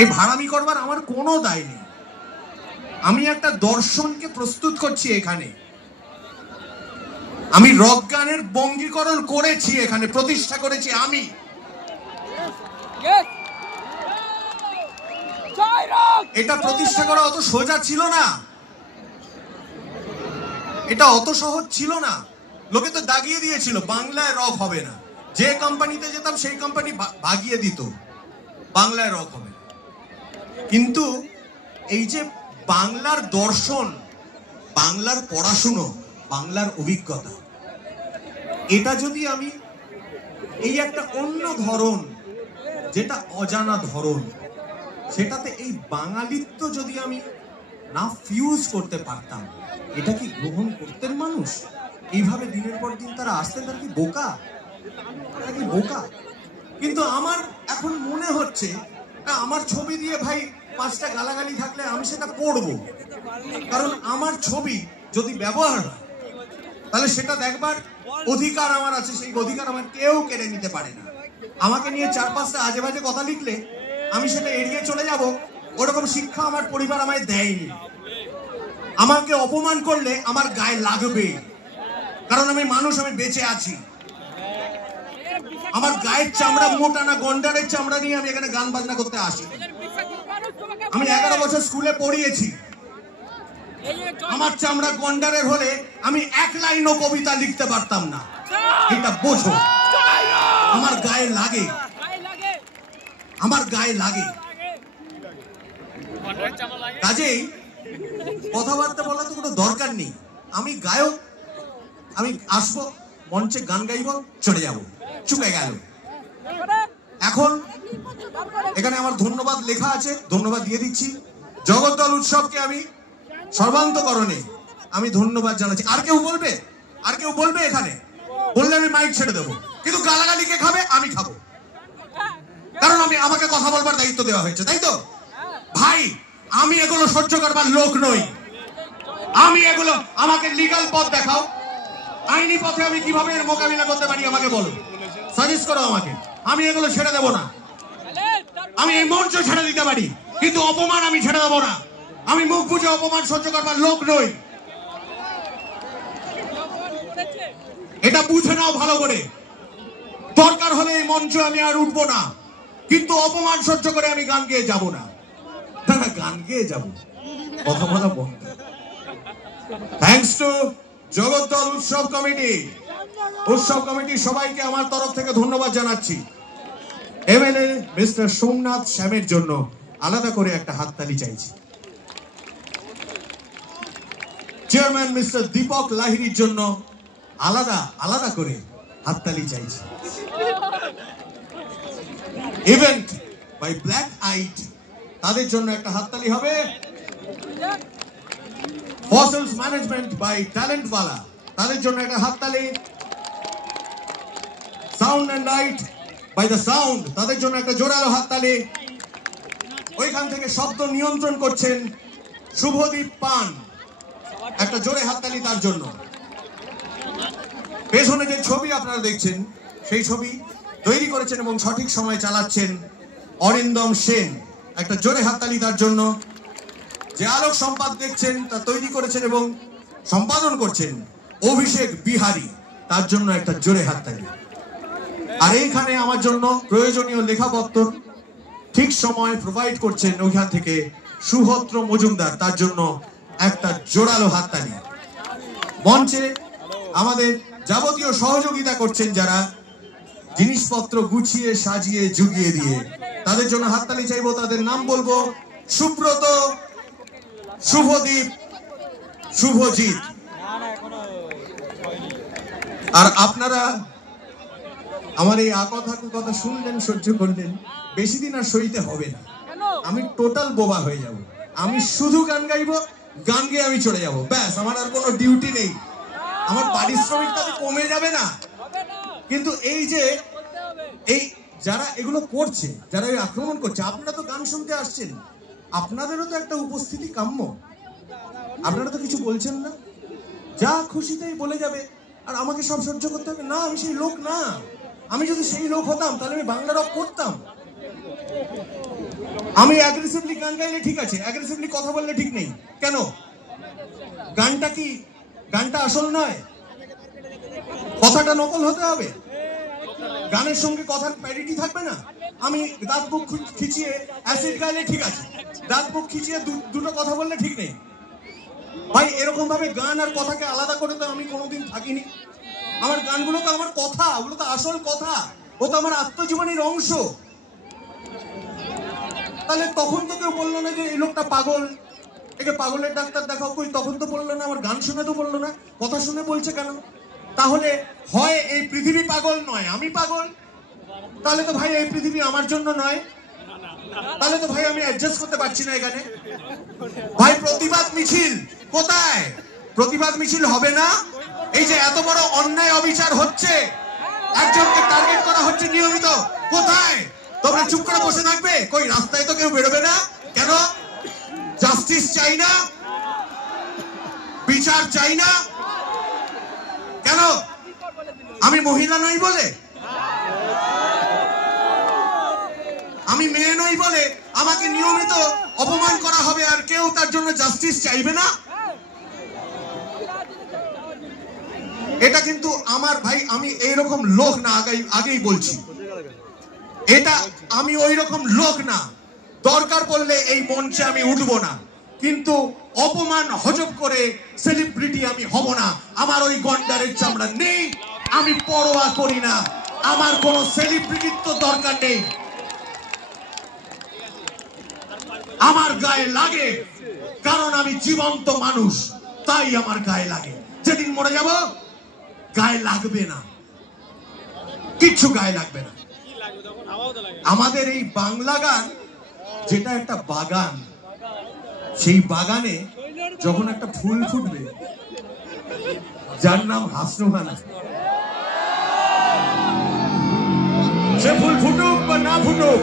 এই ভাড়ামি করবার আমার কোনো দায় নেই। আমি একটা দর্শনকে প্রস্তুত করছি এখানে। আমি রক গানের বঙ্গীকরণ করেছি, এখানে প্রতিষ্ঠা করেছি আমি। এটা প্রতিষ্ঠা করা অত সোজা ছিল না, এটা অত সহজ ছিল না। লোকে তো দাগিয়ে দিয়েছিল বাংলায় রক হবে না। যে কোম্পানিতে যেতাম সেই কোম্পানি ভাগিয়ে দিত বাংলায় রক হবে। কিন্তু এই যে বাংলার দর্শন, বাংলার পড়াশুনো, বাংলার অভিজ্ঞতা, এটা যদি আমি এই একটা অন্য ধরন, যেটা অজানা ধরন, সেটাতে এই বাঙালিত্ব যদি আমি না ফিউজ করতে পারতাম, এটা কি গ্রহণ করতেন মানুষ? এইভাবে দিনের পর দিন তারা আসতেন? তারা কি বোকা? তারা কি বোকা? কিন্তু আমার এখন মনে হচ্ছে আমার ছবি দিয়ে ভাই 5টা গালাগালি থাকলে আমি সেটা পড়বো, কারণ আমার ছবি যদি ব্যবহার হয় তাহলে সেটা দেখবার অধিকার আমার আছে। সেই অধিকার আমার কেউ কেড়ে নিতে পারে না। আমাকে নিয়ে 4-5টা আজে বাজে কথা লিখলে আমি সেটা এড়িয়ে চলে যাব, ওরকম শিক্ষা আমার পরিবার আমায় দেয়নি। আমাকে অপমান করলে আমার গায়ে লাগবে, কারণ আমি মানুষ, আমি বেঁচে আছি। আমার গায়ের চামড়া মোটা না, গন্ডারের চামড়া নিয়ে আমি এখানে গান বাজনা করতে আসি। আমি 11 বছর স্কুলে পড়িয়েছি। আমার চামড়া গন্ডারের হলে আমি 1 লাইনও কবিতা লিখতে পারতাম না, এটা বোঝো। আমার গায়ে লাগে, আমার গায়ে লাগে। কাজেই কথাবার্তা বলা তো কোনো দরকার নেই। আমি গায়ক, আমি আসবো, মঞ্চে গান গাইব, চলে যাব, চুকে গেল। এখন এখানে আমার ধন্যবাদ লেখা আছে, ধন্যবাদ দিয়ে দিচ্ছি। জগদ্দল উৎসবকে আমি সর্বান্তকরণে আমি ধন্যবাদ জানাচ্ছি। আর কেউ বলবে? আর কেউ বলবে? এখানে বললে আমি মাইক ছেড়ে দেবো, কিন্তু গালাগালি কে খাবে? আমি খাবো, কারণ আমাকে কথা বলবার দায়িত্ব দেওয়া হয়েছে, তাই তো ভাই? আমি এগুলো সহ্য করবার লোক নই। আমি এগুলো, আমাকে লিগ্যাল পথ দেখাও, আইনি পথে আমি কিভাবে এর মোকাবিলা করতে পারি আমাকে বলো, সাজেস্ট করো আমাকে। আমি এগুলো ছেড়ে দেবো না। আমি এই মঞ্চ ছেড়ে দিতে পারি, কিন্তু অপমান আমি ছেড়ে দেবো না। আমি মুখ বুঝে অপমান সহ্য করবার লোক নই, এটা বুঝে নাও ভালো করে। দরকার হলে এই মঞ্চে আমি আর উঠবো না, কিন্তু অপমান সহ্য করে আমি গান গেয়ে যাবো না। না, গান গেয়ে যাবো, কথা বলা বন্ধ। থ্যাঙ্কস টু জগদ্দল উৎসব কমিটি। উৎসব কমিটি সবাইকে আমার তরফ থেকে ধন্যবাদ জানাচ্ছি। এমএলএ মিস্টার সোমনাথ শ্যামের জন্য আলাদা করে একটা হাততালি চাইছি। চেয়ারম্যান মিস্টার দীপক লাহিড়ির জন্য আলাদা আলাদা করে হাততালি চাইছি। ইভেন্ট বাই ব্ল্যাক আইট, তাদের জন্য একটা হাততালি হবে। ফসলস ম্যানেজমেন্ট বাই ট্যালেন্টওয়ালা, তাদের জন্য একটা হাততালি। Sound and light by the sound, তাদের জন্য একটা জোরালো হাততালি। ওইখান থেকে শব্দ নিয়ন্ত্রণ করছেন শুভদীপ পান, একটা জোরে হাততালি তার জন্য। পেছনে যে ছবি আপনারা দেখছেন, সেই ছবি তৈরি করেছেন এবং সঠিক সময় চালাচ্ছেন অরিন্দম সেন, একটা জোরে হাততালি তার জন্য। যে আলোক সম্পাদ দেখছেন, তা তৈরি করেছেন এবং সম্পাদন করছেন অভিষেক বিহারী, তার জন্য একটা জোরে হাততালি। আর এইখানে আমার জন্য প্রয়োজনীয় লেখাপত্র ঠিক সময় প্রোভাইড করছেন ওইখান থেকে সুহদ্র মজুমদার, তার জন্য একটা জোরালো হাততালি। মঞ্চে আমাদের যাবতীয় সহযোগিতা করছেন যারা, জিনিসপত্র গুছিয়ে সাজিয়ে জুগিয়ে দিয়ে, তাদের জন্য হাততালি চাইবো। তাদের নাম বলবো: সুব্রত, শুভদীপ, শুভজিৎ। আর আপনারা আমার এই কথা শুনলেন, সহ্য করলেন, বেশি দিন আর সইতে হবে না। আমি টোটাল বোবা হয়ে যাব। আমি শুধু গান গাইবো, গান গেয়ে আমি চলে যাব, ব্যাস। আমার আর কোনো ডিউটি নেই। আমার পারিশ্রমিক তাতে কমে যাবে না। কিন্তু এই যে এই যারা এগুলো করছে, যারা এই আক্রমণ করছে, আপনারা তো গান শুনতে আসছেন, আপনাদেরও তো একটা উপস্থিতি কাম্য। আপনারা তো কিছু বলছেন না, যা খুশি তাই বলে যাবে, আর আমাকে সব সহ্য করতে হবে না। আমি সেই লোক না। আমি যদি সেই লোক হতাম তাহলে আমি বাংলা রক করতাম। আমি অ্যাগ্রেসিভলি গান গাইলে ঠিক আছে, অ্যাগ্রেসিভলি কথা বললে ঠিক নেই কেন? গানটা আসল নয়, কথাটা নকল হতে হবে, গানের সঙ্গে কথার প্যারিটি থাকবে না। আমি দাঁত মুখ খিচিয়ে অ্যাসিড গাইলে ঠিক আছে, দাঁত মুখ খিচিয়ে দুটো কথা বললে ঠিক নেই ভাই। এরকম ভাবে গান আর কথাকে আলাদা করে তো আমি কোনোদিন থাকিনি। আমার গানগুলো তো আমার কথা, ওগুলো তো আসল কথা, ও তো আমার আত্মজীবনীর অংশ। তাহলে তখন তো কেউ বললো না যে এই লোকটা পাগল, একে পাগলের ডাক্তার দেখাও, কই তখন তো বললো না, আমার গান শুনে তো বললো না, কথা শুনে বলছে কেন? তাহলে হয় এই পৃথিবী পাগল নয় আমি পাগল, তাহলে তো ভাই এই পৃথিবী আমার জন্য নয়, তাহলে তো ভাই আমি অ্যাডজাস্ট করতে পারছি না এখানে। ভাই প্রতিবাদ মিছিল কোথায়? প্রতিবাদ মিছিল হবে না? এই যে এত বড় অন্যায় অবিচার হচ্ছে, একজনকে টার্গেট করা হচ্ছে নিয়মিত, কোথায়? তোমরা চুপ করে বসে থাকবে? কই রাস্তায় তো কেউ বেরোবে না কেন? জাস্টিস চাই না, বিচার চাই না কেন? আমি মহিলা নই বলে, আমি মেয়ে নই বলে আমাকে নিয়মিত অপমান করা হবে আর কেউ তার জন্য জাস্টিস চাইবে না? এটা কিন্তু আমার ভাই, আমি এইরকম লোক না, আগেই বলছি, এটা আমি ওই রকম লোক না। দরকার পড়লে এই মঞ্চে আমি উঠবো না, কিন্তু অপমান হজব করে সেলিব্রিটি আমি হব না। আমার ওই গন্ডারের চামড়া নেই, আমি পরোয়া করি না, আমার কোনো সেলিব্রিটির তো দরকার নেই। আমার গায়ে লাগে কারণ আমি জীবন্ত মানুষ, তাই আমার গায়ে লাগে। যেদিন মরে যাব গায়ে লাগবে না, কিচ্ছু গায়ে লাগবে না। আমাদের এই বাংলা গান যেটা একটা বাগান, সেই বাগানে যখন একটা ফুল ফুটবে যার নাম হাসনুখানা, সে ফুল ফুটুক বা না ফুটুক,